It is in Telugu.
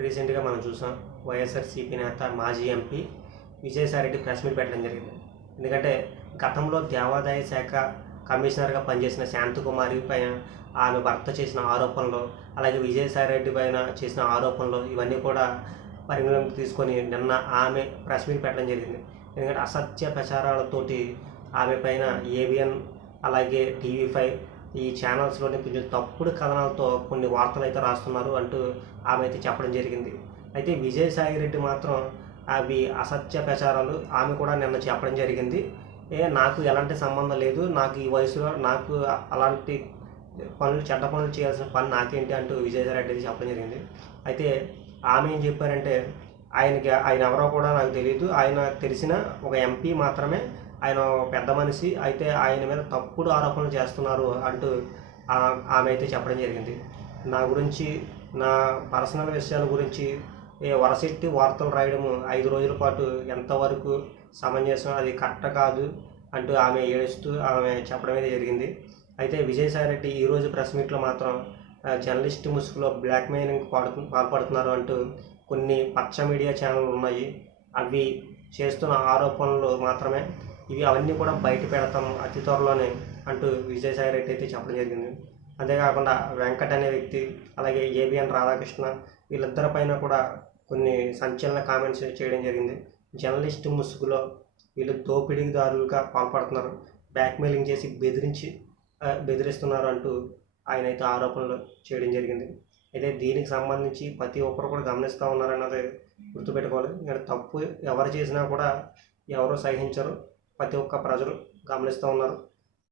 రీసెంట్గా మనం చూసాం వైఎస్ఆర్సీపీ నేత మాజీ ఎంపీ విజయసాయిరెడ్డి ప్రెస్ మీట్ పెట్టడం జరిగింది. ఎందుకంటే గతంలో దేవాదాయ శాఖ కమిషనర్గా పనిచేసిన శాంతకుమారి పైన ఆమె భర్త చేసిన ఆరోపణలు అలాగే విజయసాయిరెడ్డి పైన చేసిన ఆరోపణలు ఇవన్నీ కూడా పరిగణలోకి తీసుకొని నిన్న ఆమె ప్రెస్ మీట్ పెట్టడం జరిగింది. ఎందుకంటే అసత్య ప్రచారాలతోటి ఆమె పైన ఏవిఎన్ అలాగే టీవీ ఫైవ్ ఈ ఛానల్స్లోని కొంచెం తప్పుడు కథనాలతో కొన్ని వార్తలు అయితే రాస్తున్నారు అంటూ ఆమె అయితే చెప్పడం జరిగింది. అయితే విజయసాయి రెడ్డి మాత్రం అవి అసత్య ప్రచారాలు ఆమె కూడా నిన్న చెప్పడం జరిగింది. ఏ నాకు ఎలాంటి సంబంధం లేదు. నాకు ఈ వయసులో నాకు అలాంటి పనులు చెడ్డ పనులు చేయాల్సిన పని నాకేంటి అంటూ విజయసాయి రెడ్డి అయితే చెప్పడం జరిగింది. అయితే ఆమె ఏం చెప్పారంటే ఆయనకి ఆయన ఎవరో కూడా నాకు తెలియదు ఆయన తెలిసిన ఒక ఎంపీ మాత్రమే ఆయన పెద్ద మనిషి అయితే ఆయన మీద తప్పుడు ఆరోపణలు చేస్తున్నారు అంటూ ఆమె అయితే చెప్పడం జరిగింది. నా గురించి నా పర్సనల్ విషయాల గురించి ఏ వరసెట్టి వార్తలు రాయడము ఐదు రోజుల పాటు ఎంతవరకు సమంజసం అది కరెక్ట్ కాదు అంటూ ఆమె ఏడుస్తూ ఆమె చెప్పడం అయితే జరిగింది. అయితే విజయసాయి రెడ్డి ఈరోజు ప్రెస్ మీట్లో మాత్రం జర్నలిస్ట్ ముసుగులో బ్లాక్మెయిలింగ్ పాడు పాల్పడుతున్నారు అంటూ కొన్ని పచ్చ మీడియా ఛానళ్ళు ఉన్నాయి. అవి చేస్తున్న ఆరోపణలు మాత్రమే. ఇవి అవన్నీ కూడా బయట పెడతాం అతి త్వరలోనే అంటూ విజయసాయి రెడ్డి అయితే చెప్పడం జరిగింది. అంతేకాకుండా వెంకట్ అనే వ్యక్తి అలాగే ఏబిఎన్ రాధాకృష్ణ వీళ్ళిద్దరి పైన కూడా కొన్ని సంచలన కామెంట్స్ చేయడం జరిగింది. జర్నలిస్ట్ ముసుగులో వీళ్ళు దోపిడీదారులుగా పాల్పడుతున్నారు. బ్లాక్మెయిలింగ్ చేసి బెదిరించి బెదిరిస్తున్నారు అంటూ ఆయన అయితే ఆరోపణలు చేయడం జరిగింది. అయితే దీనికి సంబంధించి ప్రతి ఒక్కరు కూడా గమనిస్తూ ఉన్నారన్నది గుర్తుపెట్టుకోవాలి. ఇక్కడ తప్పు ఎవరు చేసినా కూడా ఎవరు సహించరు. ప్రతి ఒక్క ప్రజలు గమనిస్తూ ఉన్నారు.